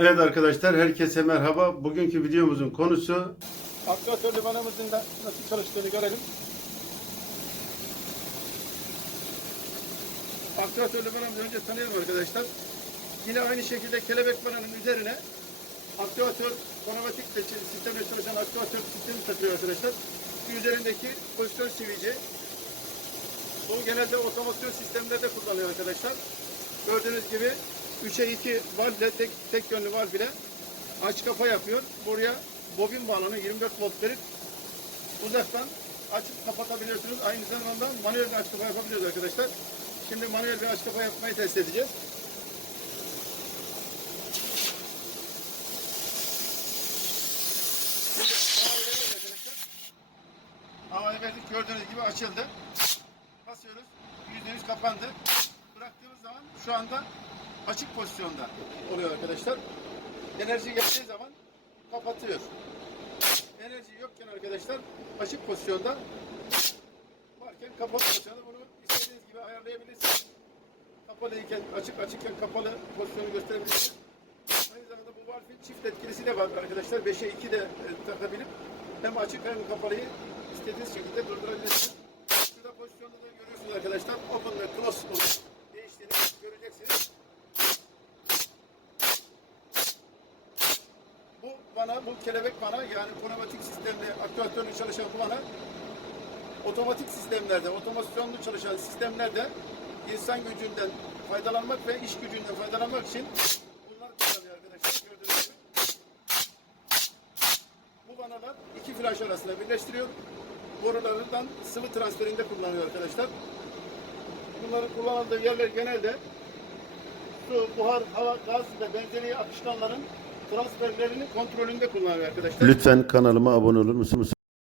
Evet arkadaşlar herkese merhaba. Bugünkü videomuzun konusu Aktivatörlü vanamızın da nasıl çalıştığını görelim. Aktivatörlü vanamızı önce tanıyalım arkadaşlar. Yine aynı şekilde kelebek vananın üzerine aktivatör, pneumatik sistemle çalışan aktivatör sistemi takıyor arkadaşlar. Üzerindeki pozisyon sivici. Bu genelde otomasyon sistemlerde kullanılıyor arkadaşlar. Gördüğünüz gibi 3'e 2 valv ile tek, tek yönlü valv ile aç kapa yapıyor. Buraya bobin bağlanıyor 24 volt verip uzaktan açıp kapatabiliyorsunuz. Aynı zamanda manuel bir aç kapa yapabiliyoruz arkadaşlar. Şimdi manuel bir aç kapa yapmayı test edeceğiz. Verdik gördüğünüz gibi açıldı. Basıyoruz. %100 kapandı. Bıraktığımız zaman şu anda açık pozisyonda oluyor arkadaşlar. Enerji geldiği zaman kapatıyor. Enerji yokken arkadaşlar açık pozisyonda varken kapalı pozisyonda bunu istediğiniz gibi ayarlayabilirsiniz. Kapalıyken açık açıkken kapalı pozisyonu gösterebilirsiniz. Aynı zamanda bu valfin çift etkilisi de var arkadaşlar. 5'e 2 de e, takabilip hem açık hem kapalıyı istediğiniz şekilde durdurabilirsiniz. Bu vana, bu kelebek vana yani pneumatik sistemle aktivatörle çalışan bu vana otomatik sistemlerde, otomasyonlu çalışan sistemlerde insan gücünden faydalanmak ve iş gücünden faydalanmak için bunlar kullanılıyor arkadaşlar. Gördüğünüz gibi. Bu vanalar iki flaş arasında birleştiriyor. Borularından sıvı transferinde kullanılıyor arkadaşlar. Bunların kullanıldığı yerler genelde su, buhar, hava, gaz ve benzeri akışkanların transferlerinin kontrolünde kullanılıyor arkadaşlar. lütfen kanalıma abone olur musunuz?